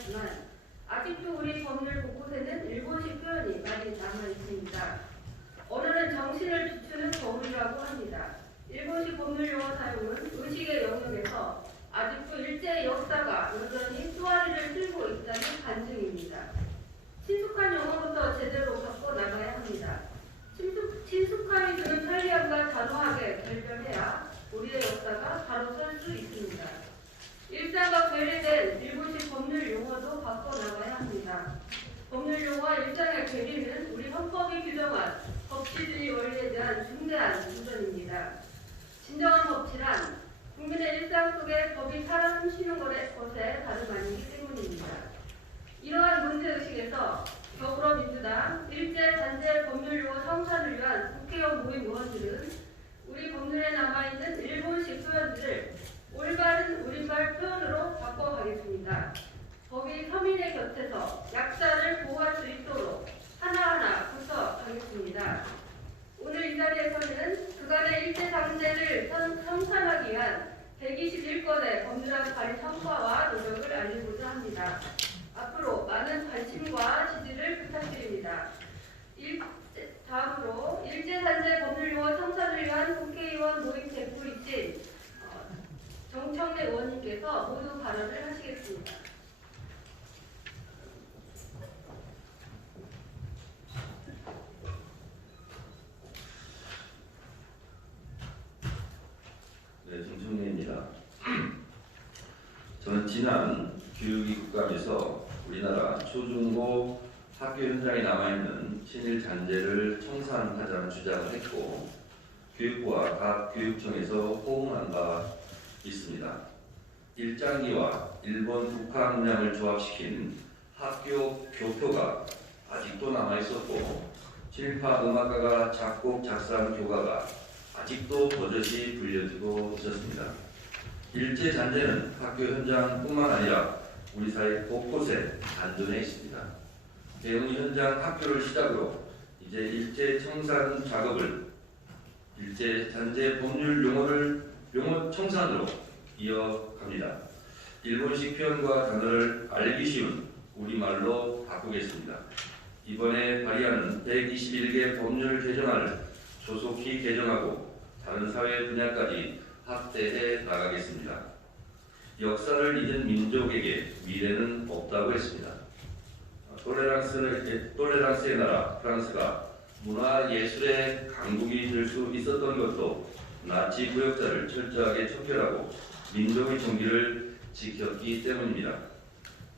하지만 아직도 우리 법률 곳곳에는 일본식 표현이 많이 남아 있습니다. 언어는 정신을 비추는 거물이라고 합니다. 일본식 법률 용어 사용은 의식의 영역에서 아직도 일제의 역사가 여전히 수화리를 틀고 있다는 반증입니다. 친숙한 용어부터 제대로 바꿔 나가야 합니다. 친숙, 친숙함이 주는 편리함과 단호하게 결별해야 우리의 역사가 바로 설 수 있습니다. 일자가 제도도 바꿔나가야 합니다. 법률 용어 일정의 괴리는 우리 헌법이 규정한 법치주의 원리에 대한 중대한 도전입니다. 진정한 법치란 국민의 일상 속에 법이 살아 숨쉬는 것에 다름 아니기 때문입니다. 이러한 문제의식에서 더불어민주당 일제단체 법률 용어 성찰을 위한 국회의원 모임 의원들은 우리 법률에 남아있는 일본식 표현들을 올바른 우리말 표현으로 바꿔가겠습니다. 법이 서민의 곁에서 약자를 보호할 수 있도록 하나하나 붙어가겠습니다. 오늘 이 자리에서는 그간의 일제 강제를 청- 청산하기 위한 121건의 법률안 발의 성과와 노력을 알리고자 합니다. 앞으로 많은 관심과 지지를 부탁드립니다. 일, 다음으로 일제산재 법률용어 청산을 위한 국회의원 모임 대표이신 어, 정청래 의원님께서 모두 발언을 하시겠습니다. 네, 정청래입니다. 저는 지난 교육위 국감에서 우리나라 초중고 학교 현장에 남아있는 친일 잔재를 청산하자는 주장을 했고 교육부와 각 교육청에서 호응한 바 있습니다. 일장기와 일본 북한 문양을 조합시킨 학교 교표가 아직도 남아있었고 친일파 음악가가 작곡 작사한 교가가 아직도 버젓이 불려지고 있었습니다. 일제 잔재는 학교 현장뿐만 아니라 우리 사회 곳곳에 단존해 있습니다. 대운이 현장 학교를 시작으로 이제 일제 청산 작업을 일제 잔재 법률 용어를 용어 청산으로 이어갑니다. 일본식 표현과 단어를 알기 쉬운 우리말로 바꾸겠습니다. 이번에 발의하는 121개 법률 개정안을 조속히 개정하고 다른 사회 분야까지 확대해 나가겠습니다. 역사를 잊은 민족에게 미래는 없다고 했습니다. 톨레랑스를, 톨레랑스의 나라 프랑스가 문화 예술의 강국이 될 수 있었던 것도 나치 부역자를 철저하게 척결하고 민족의 정기를 지켰기 때문입니다.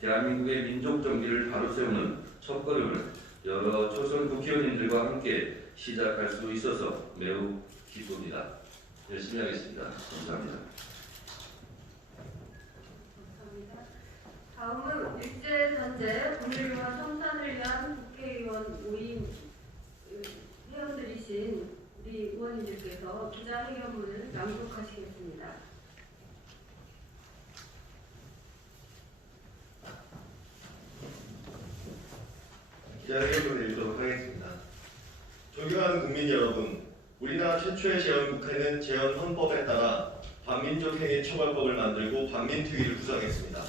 대한민국의 민족 정기를 바로 세우는 첫걸음을 여러 초선 국회의원님들과 함께 시작할 수 있어서 매우 기쁩니다. 열심히 하겠습니다. 감사합니다. 감사합니다. 다음은 일제전제 법률용어 청산을 위한 국회의원 모임 음, 회원들이신 우리 의원님들께서 기자회견문을 낭독하시겠습니다. 기자회견을 읽도록 하겠습니다. 존경하는 국민 여러분, 우리나라 최초의 재헌국회는 재헌헌법에 따라 반민족 행위 처벌법을 만들고 반민특위를 구성했습니다.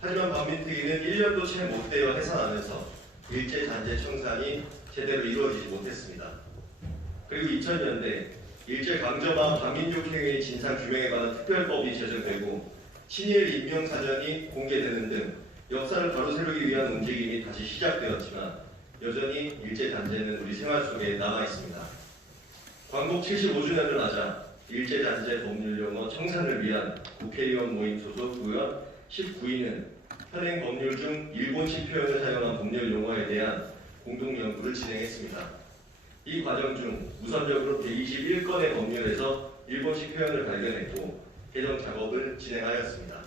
하지만 반민특위는 1년도 채 못 되어 해산하면서 일제 잔재 청산이 제대로 이루어지지 못했습니다. 그리고 2000년대 일제 강점화 반민족 행위 진상 규명에 관한 특별법이 제정되고 친일 임명 사전이 공개되는 등 역사를 바로세우기 위한 움직임이 다시 시작되었지만 여전히 일제 잔재는 우리 생활 속에 남아 있습니다. 광복 75주년을 맞아 일제 잔재 법률 용어 청산을 위한 국회의원 모임 소속 의원 19인은 현행 법률 중 일본식 표현을 사용한 법률 용어에 대한 공동 연구를 진행했습니다. 이 과정 중 우선적으로 121건의 법률에서 일본식 표현을 발견했고 개정 작업을 진행하였습니다.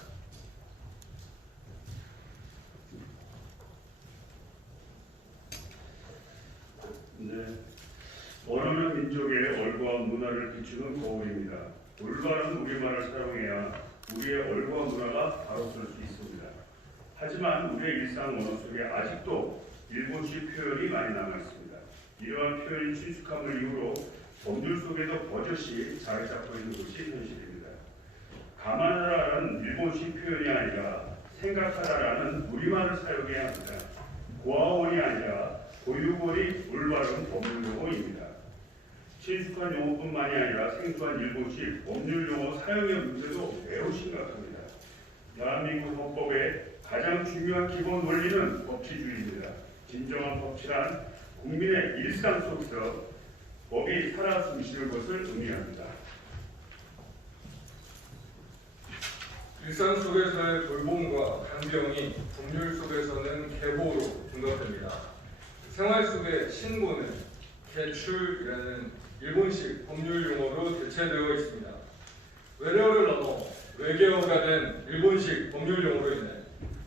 네. 언어는 민족의 얼과 문화를 비추는 거울입니다. 올바른 우리말을 사용해야 우리의 얼과 문화가 바로 설수 있습니다. 하지만 우리의 일상 언어 속에 아직도 일본식 표현이 많이 남아 있습니다. 이러한 표현이 친숙함을 이유로 법률 속에도 버젓이 자리 잡고 있는 것이 현실입니다. 감안하라는 일본식 표현이 아니라 생각하라라는 우리말을 사용해야 합니다. 고아원이 아니라 고유월이 올바른 법률 용어입니다. 친숙한 용어뿐만이 아니라 생소한 일본식 법률 용어 사용의 문제도 매우 심각합니다. 대한민국 헌법의 가장 중요한 기본 원리는 법치주의입니다. 진정한 법치란 국민의 일상 속에서 법이 살아 숨쉬는 것을 의미합니다. 일상 속에서의 돌봄과 간병이 법률 속에서는 계보로 분석됩니다. 생활 속의 신고는 개출이라는 일본식 법률 용어로 대체되어 있습니다. 외래어를 넘어 외계어가 된 일본식 법률 용어로 인해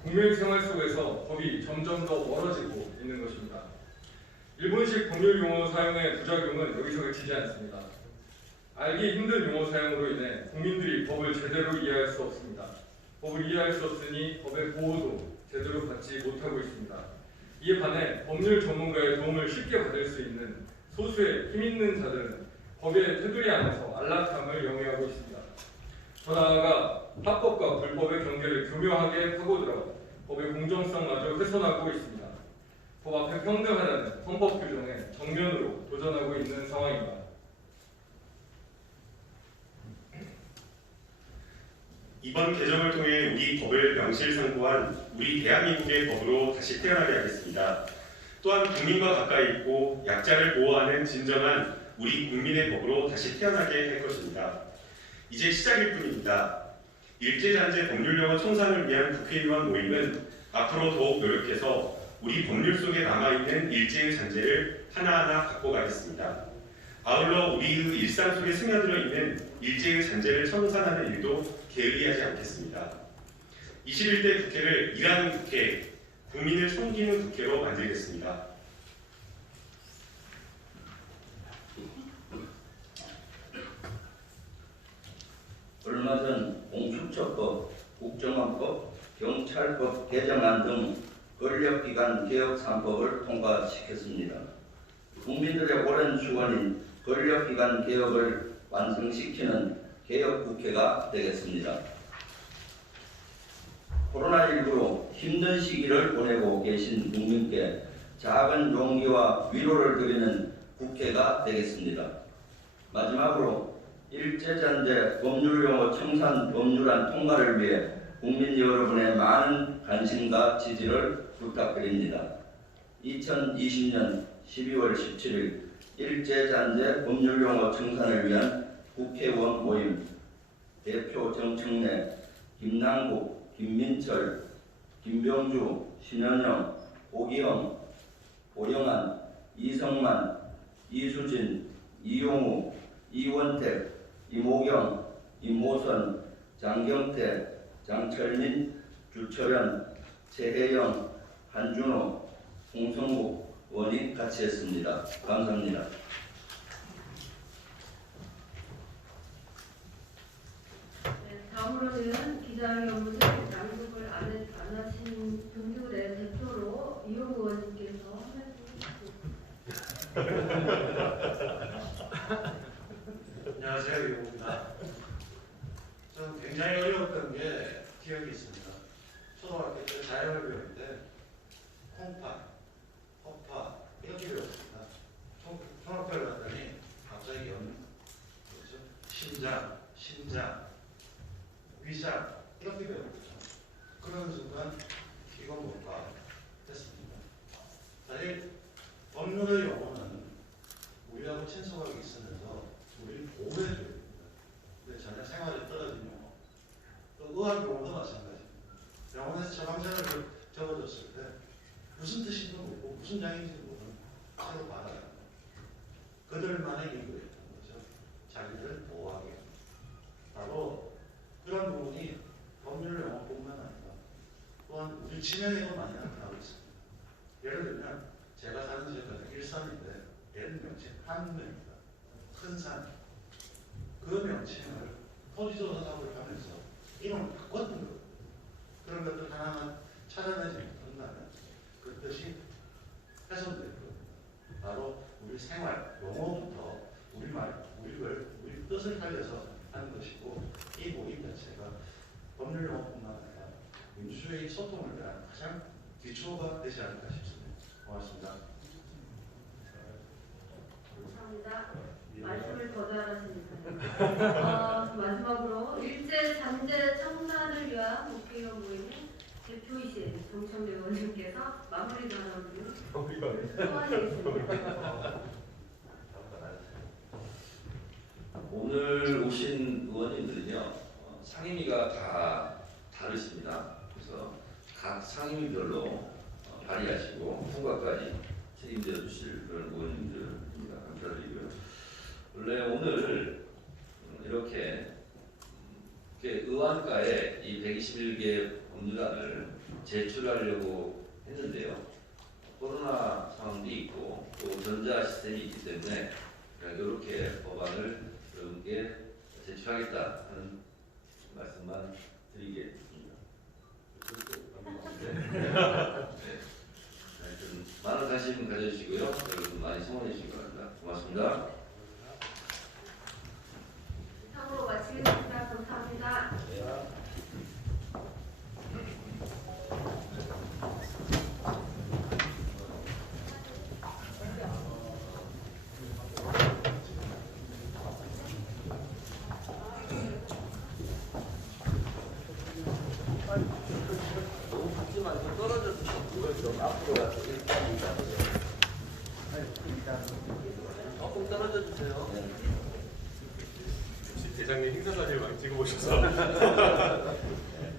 국민 생활 속에서 법이 점점 더 멀어지고 있는 것입니다. 일본식 법률 용어 사용의 부작용은 여기서 그치지 않습니다. 알기 힘든 용어 사용으로 인해 국민들이 법을 제대로 이해할 수 없습니다. 법을 이해할 수 없으니 법의 보호도 제대로 받지 못하고 있습니다. 이에 반해 법률 전문가의 도움을 쉽게 받을 수 있는 소수의 힘 있는 자들은 법의 테두리 안에서 안락함을 영위하고 있습니다. 더 나아가 합법과 불법의 경계를 교묘하게 파고들어 법의 공정성마저 훼손하고 있습니다. 법 앞에 평등하다는 헌법 규정에 정면으로 도전하고 있는 상황입니다. 이번 개정을 통해 우리 법을 명실상부한 우리 대한민국의 법으로 다시 태어나게 하겠습니다. 또한 국민과 가까이 있고 약자를 보호하는 진정한 우리 국민의 법으로 다시 태어나게 할 것입니다. 이제 시작일 뿐입니다. 일제잔재 법률용어 청산을 위한 국회의원 모임은 앞으로 더욱 노력해서 우리 법률 속에 남아있는 일제의 잔재를 하나하나 바꿔가겠습니다. 아울러 우리의 일상 속에 스며들어 있는 일제의 잔재를 청산하는 일도 게을리하지 않겠습니다. 21대 국회를 일하는 국회, 국민을 섬기는 국회로 만들겠습니다. 얼마 전 공수처법, 국정원법, 경찰법 개정안 등 권력기관 개혁 3법을 통과시켰습니다. 국민들의 오랜 수원인 권력기관 개혁을 완성시키는 개혁국회가 되겠습니다. 코로나19로 힘든 시기를 보내고 계신 국민께 작은 용기와 위로를 드리는 국회가 되겠습니다. 마지막으로 일제잔재 법률용어 청산 법률안 통과를 위해 국민 여러분의 많은 관심과 지지를 부탁드립니다. 2020년 12월 17일 일제잔재 법률용어 청산을 위한 국회의원 모임 대표 정청래, 김남국, 김민철, 김병주, 신현영, 오기영, 오영환, 이성만, 이수진, 이용우, 이원택, 이모경, 이모선, 장경태, 장철민, 주철현, 최혜영, 한준호, 홍성국 의원이 같이 했습니다. 감사합니다. 네, 다음으로는 기자회견문을 낭독을 안, 해- 안 하신 동료의 대표로 이용 의원님께서 안녕하세요, 이호입니다. 저는 굉장히 어려웠던 게 기억이 있습니다. 초등학교 때 자연을 배울 때 콩팥, 허파 이렇게 배웠습니다. 초, 중학교를 갔더니 갑자기 연, 뭐죠? 심장, 심장, 위장 이렇게 배웠죠. 그런 순간 이건 뭘까 했습니다. 사실 법률의 용어 친숙하게 있으면서 우리를 보호해줘야 됩니다. 근데 전혀 생활에 떨어진 용어. 또 의학 용어도 마찬가지입니다. 병원에서 처방전을 적- 적어줬을 때 무슨 뜻인지 모르고 무슨 양인지 모르는 서로 받아요. 그들만의 이유였던 거죠. 자기들을 보호하기 위해. 바로 그런 부분이 법률 용어뿐만 아니라 또한 우리 지명에도 많이 나타나고 있습니다. 예를 들면 제가 사는 지역은 일산인데 옛 명칭 한명입니다. 큰 산. 그 명칭을 토지조사 작업을 하면서 이름을 바꿨던 거예요. 그런 것들 하나만 찾아내지 못한다면 그 뜻이 훼손될 겁니다. 바로 우리 생활, 용어부터 우리말, 우리를, 우리 뜻을 살려서 하는 것이고 이 모임 자체가 법률 용어뿐만 아니라 민주주의 소통을 위한 가장 기초가 되지 않을까 싶습니다. 고맙습니다. 감사합니다. 말씀을 더 잘하시니까요. 어, 마지막으로 일제 잠재 청산을 위한 국회의원 모임의 대표이신 정청래 의원님께서 마무리 발언을 소환하겠습니다. 오늘 오신 의원님들은요 어, 상임위가 다 다르십니다. 그래서 각 상임위별로 어, 발의하시고 통과까지 책임져 주실 그런 의원님들입니다. 감사드리고요. 원래 오늘 음, 이렇게 음, 의안가에 이 121개 법률안을 제출하려고 했는데요. 코로나 상황도 있고 또 전자 시스템이 있기 때문에 이렇게 법안을 여러분께 제출하겠다는 말씀만 드리겠습니다. 네. 많은 관심 가져주시고요. 여러분 많이 성원해 주시기 바랍니다. 고맙습니다. 이상으로 마치겠습니다. 감사합니다. 너무 붙지 말고 떨어져서 좀 앞으로 가서 일단 조금 떨어져 주세요. 역시 대장님 행사 사진을 많이 찍어보셔서